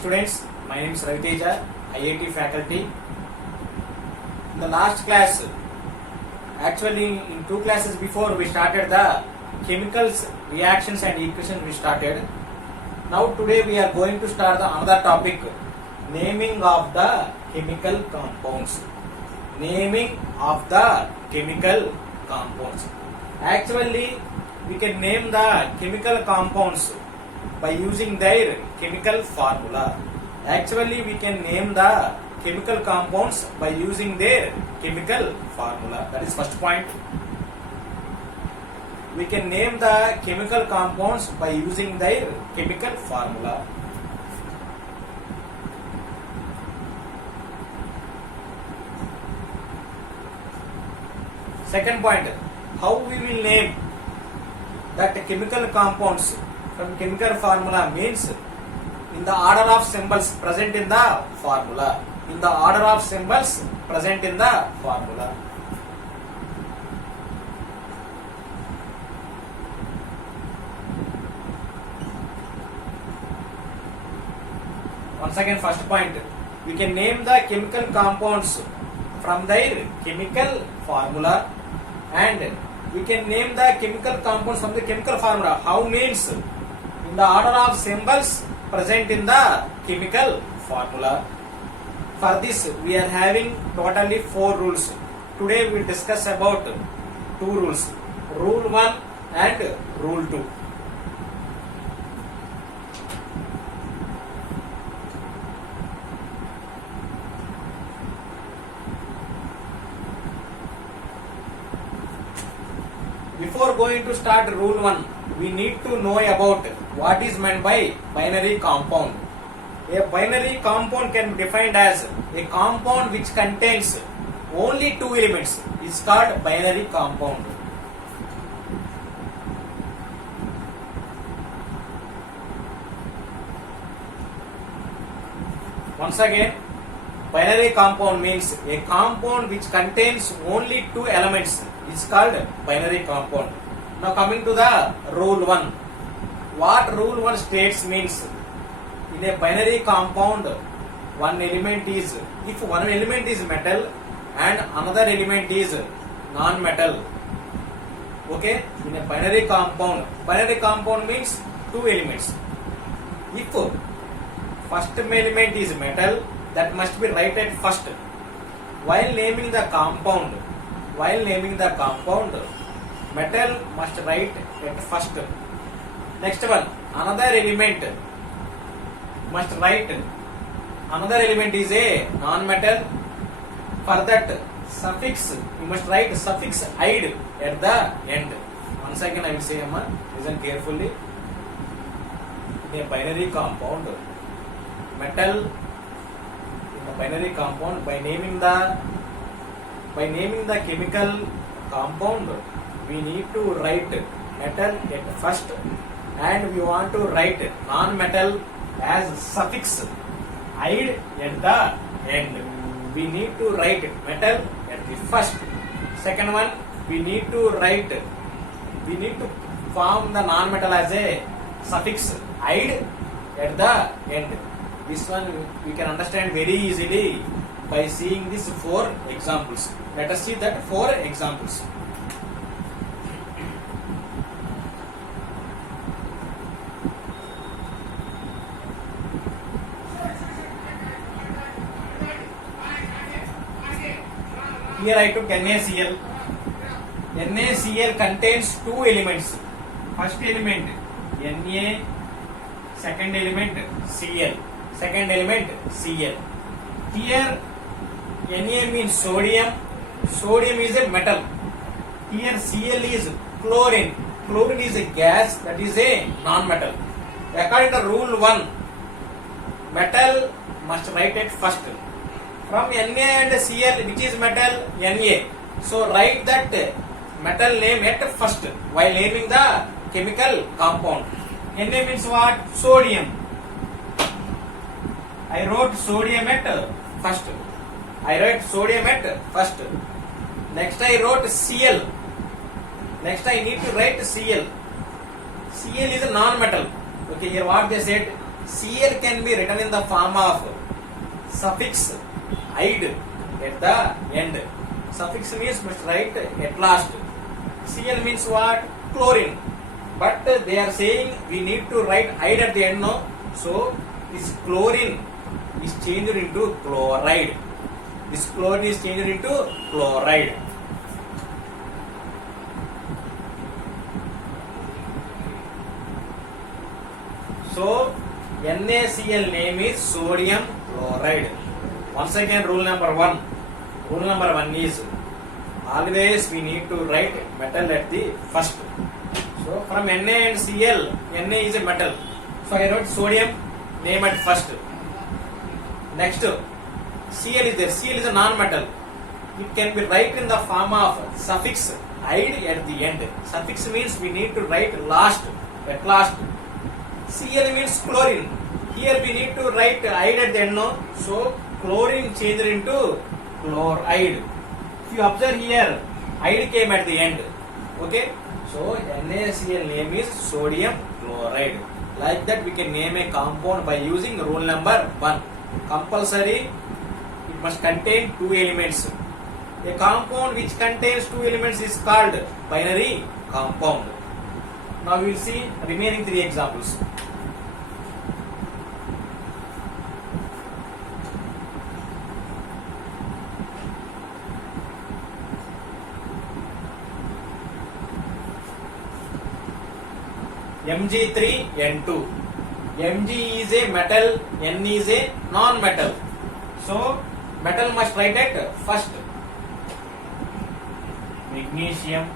students, my name is Raviteja, IIT faculty. In the last class, actually in two classes before we started the chemicals, reactions and equations we started. Now today we are going to start the another topic, naming of the chemical compounds. Naming of the chemical compounds. Actually we can name the chemical compounds by using their chemical formula. Actually we can name the chemical compounds by using their chemical formula. That is first point. We can name the chemical compounds by using their chemical formula. Second point, how we will name that chemical compounds from chemical formula means in the order of symbols present in the formula. In the order of symbols present in the formula. Once again, first point, we can name the chemical compounds from their chemical formula, and we can name the chemical compounds from the chemical formula. How means in the order of symbols present in the chemical formula. For this we are having totally 4 rules. Today we will discuss about 2 rules. Rule 1 and rule 2. Before going to start rule 1, we need to know about what is meant by binary compound. A binary compound can be defined as a compound which contains only 2 elements. It's called binary compound. Once again, binary compound means a compound which contains only 2 elements. It's called binary compound. Now coming to the rule 1. What rule 1 states means, in a binary compound, one element is, if one element is metal and another element is non-metal. Okay? In a binary compound means 2 elements. If first element is metal, that must be right at first. While naming the compound, metal must write at first. Next one, another element must write, another element is a non-metal. For that suffix, you must write suffix "ide" at the end. Once again I will say, listen carefully. In a binary compound, metal, in a binary compound, by naming the chemical compound, we need to write metal at first, and we want to write non-metal as suffix "ide" at the end. We need to write metal at the first. Second one, we need to form the non-metal as a suffix "ide" at the end. This one we can understand very easily by seeing these 4 examples. Let us see that 4 examples. Here I took NaCl. NaCl contains 2 elements. First element Na, second element Cl. Here Na means sodium. Sodium is a metal. Here Cl is chlorine. Chlorine is a gas, that is a non-metal. According to rule 1, metal must write at first. From Na and Cl, which is metal? Na. So write that metal name at first while naming the chemical compound. Na means what? Sodium. I wrote sodium at first. Next I wrote Cl. Next I need to write Cl. Cl is a non-metal. Okay, here what they said, CL can be written in the form of suffix "ide" at the end. Suffix means must write at last. Cl means what? Chlorine. But they are saying we need to write "ide" at the end, no? So this chlorine is changed into chloride. This chlorine is changed into chloride. So NaCl name is sodium chloride. Once again, rule number 1. Rule number 1 is always we need to write metal at the first. So from Na and Cl, Na is a metal. So I wrote sodium name at first. Next, Cl is there. Cl is a non-metal. It can be write in the form of suffix "ide" at the end. Suffix means we need to write last, at last. Cl means chlorine. Here we need to write "ide" at the end, no? So chlorine changed into chloride. If you observe here, "ide" came at the end. Okay? So NaCl name is sodium chloride. Like that we can name a compound by using rule number 1. Compulsory, it must contain 2 elements. A compound which contains 2 elements is called binary compound. Now we will see remaining 3 examples. Mg3N2. Mg is a metal, N is a non-metal. So metal must write at first. Magnesium.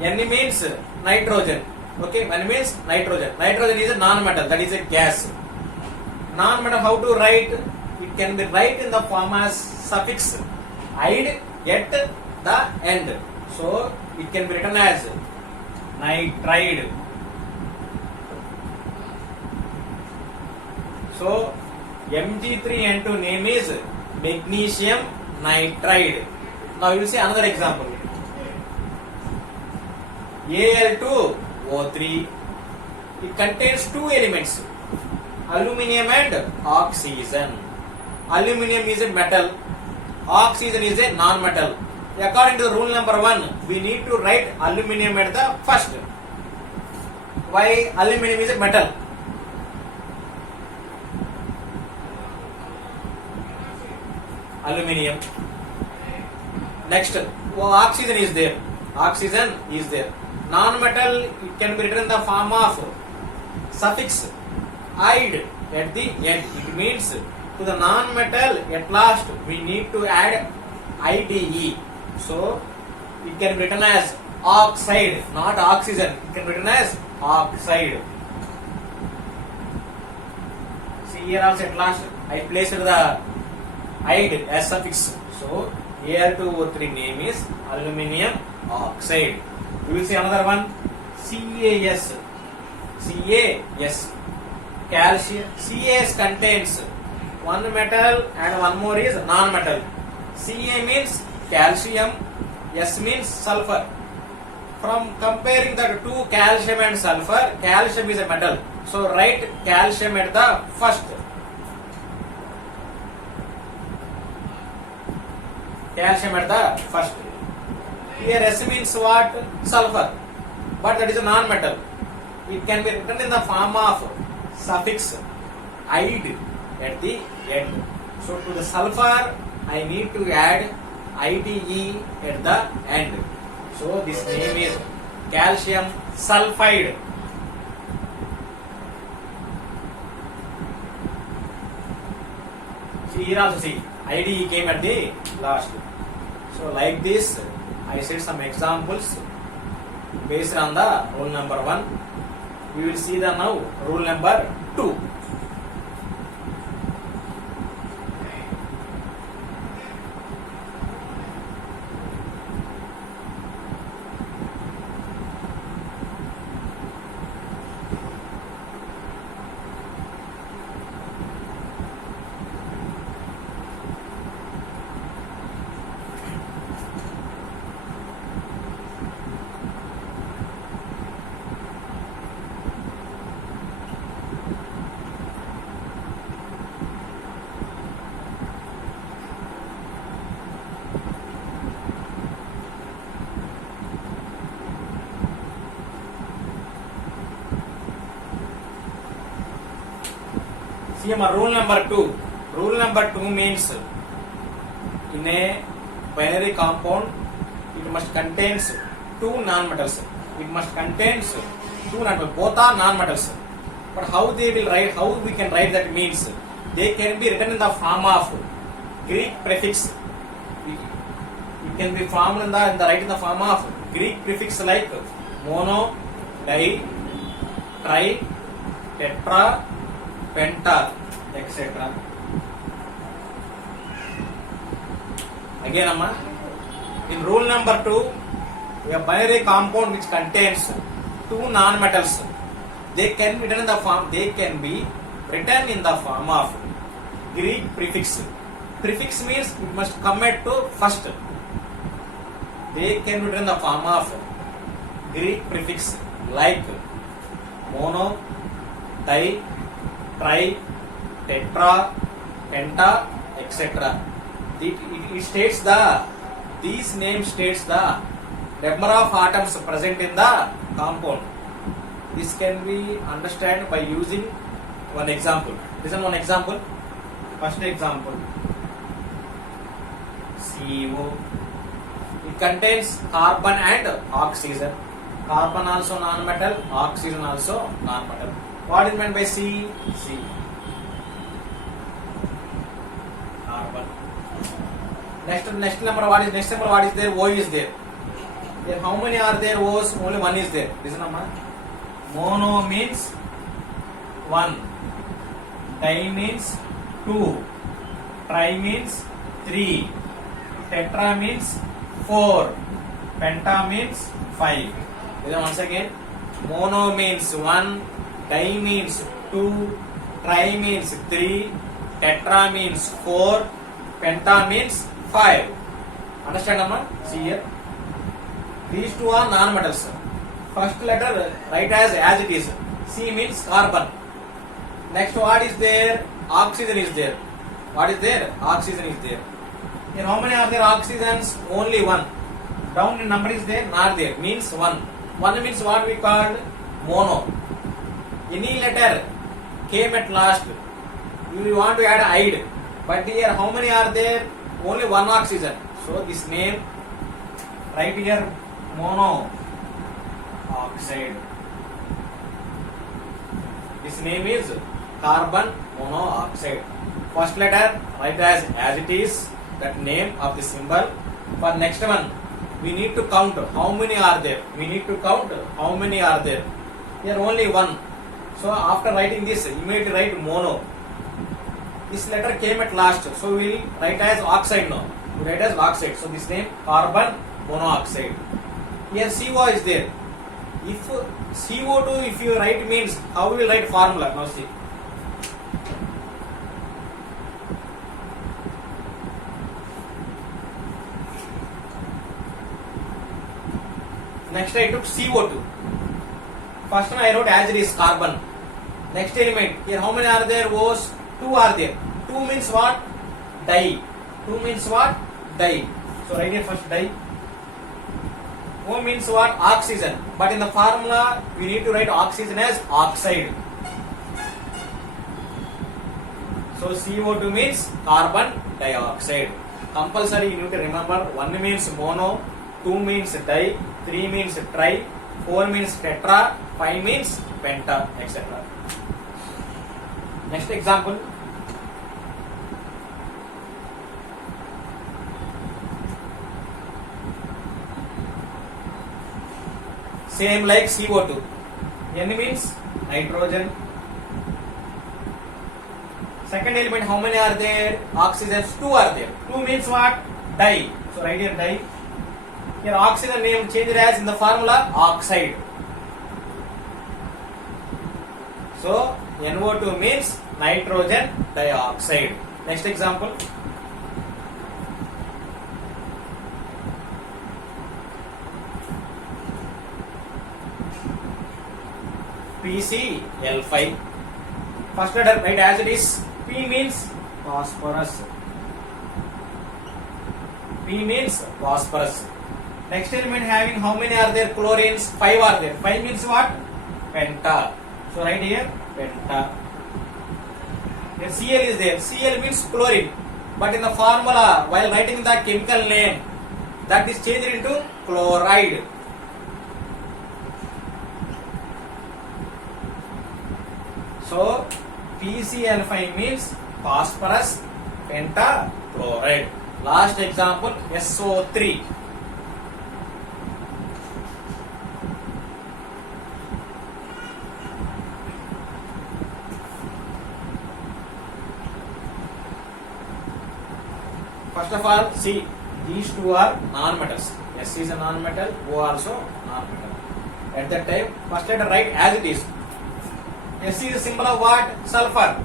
N means nitrogen. Okay, N means nitrogen. Nitrogen is a non-metal, that is a gas. Non-metal, how to write? It can be write in the form as suffix "ide" at the end. So it can be written as nitride. So Mg3N2 name is magnesium nitride. Now you will see another example. Al2O3. It contains 2 elements, aluminium and oxygen. Aluminium is a metal, oxygen is a non-metal. According to the rule number 1, we need to write aluminium at the first. Why? Aluminium is a metal. Aluminium. Next, oxygen is there. Oxygen is there. Non-metal, it can be written in the form of suffix "ide" at the end. It means to the non-metal at last we need to add "ide". So it can be written as oxide, not oxygen. It can be written as oxide. See here also at last I placed the "ide" as suffix. So Al2O3 name is aluminium oxide. We will see another one. CaS. CaS. Calcium. CaS contains 1 metal and 1 more is non-metal. Ca means calcium, S means sulfur. From comparing the 2 calcium and sulfur, calcium is a metal. So write calcium at the first. Calcium at the first. Here S means what? Sulfur. But that is a non-metal. It can be written in the form of suffix "ide" at the end. So to the sulfur I need to add "ide" at the end. So this name is calcium sulfide. See here also see "ide" came at the last. So like this I said some examples based on the rule number 1. We will see the now rule number 2. See rule number 2. Rule number 2 means in a binary compound it must contains two non-metals. It must contains two non-metals. Both are non-metals. But how they will write? How we can write that means they can be written in the form of Greek prefix. It can be formed in the form of Greek prefix like mono, di, tri, tetra, penta, etc. Again, Amma, in rule number 2, a binary compound which contains two non-metals, they can be written in the form. They can be written in the form of Greek prefix. Prefix means it must come at to first. They can be written in the form of Greek prefix like mono, di, tri, tetra, penta, etc. It states these names states the number of atoms present in the compound. This can be understood by using one example. Listen one example. First example, CO. It contains carbon and oxygen. Carbon also non-metal, oxygen also non-metal. What is meant by C? C. Carbon. Next number what is there? O is there. Here how many are there? O's? Only one is there. Listen number. Mono means 1. Di means 2. Tri means 3. Tetra means 4. Penta means 5. Then once again, mono means 1. Di means 2. Tri means 3. Tetra means 4. Penta means 5. Understand, Amma? See here. These two are non-metals. First letter write as it is. C means carbon. Next what is there? Oxygen is there. What is there? Oxygen is there. Here how many are there oxygens? Only one. Down in number is there? Not there. Means 1. 1 means what we called mono. Any letter came at last. You want to add ide. But here how many are there? Only one oxygen. So this name right here mono oxide. This name is carbon monoxide. First letter write as it is, that name of the symbol. For next one, we need to count how many are there. We need to count how many are there. Here only one. So after writing this, immediately write mono. This letter came at last, so we will write as oxide now. We write as oxide. So this name carbon monoxide. Here CO is there. If CO2 if you write means how we will write formula? Now see. Next I took CO2. First one I wrote as it is carbon. Next element. Here how many are there? O's. 2 are there. 2 means what? Di. 2 means what? Di. So write here first di. O means what? Oxygen. But in the formula we need to write oxygen as oxide. So CO2 means carbon dioxide. Compulsory you need to remember. 1 means mono, 2 means di, 3 means tri, 4 means tetra, 5 means penta, etc. Next example. Same like CO2. N means nitrogen. Second element, how many are there? Oxygens, 2 are there. 2 means what? Di. So write here di. Here oxygen name changed as in the formula oxide. So NO2 means nitrogen dioxide. Next example. PCl5. First letter write as it is. P means phosphorus. P means phosphorus. Next element having how many are there? Chlorines. 5 are there. 5 means what? Penta. So write here penta. Here Cl is there. Cl means chlorine, but in the formula while writing the chemical name, that is changed into chloride. So PCl5 means phosphorus pentachloride. Last example, SO3. First of all, see, these two are non-metals. S is a non-metal, O also non-metal. At that time, first let us write as it is. S is a symbol of what? Sulfur.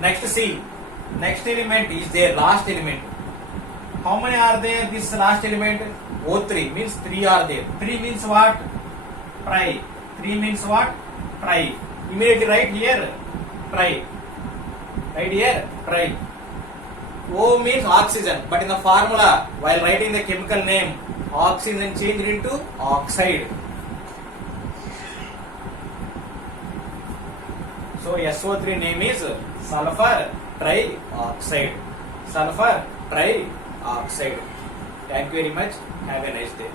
Next C. Next element is there, last element. How many are there? This last element O3 means 3 are there. 3 means what? Tri. 3 means what? Tri. Immediately write here tri. Right here tri. O means oxygen, but in the formula while writing the chemical name, oxygen changed into oxide. So SO3 name is sulfur trioxide. Sulfur trioxide. Thank you very much. Have a nice day.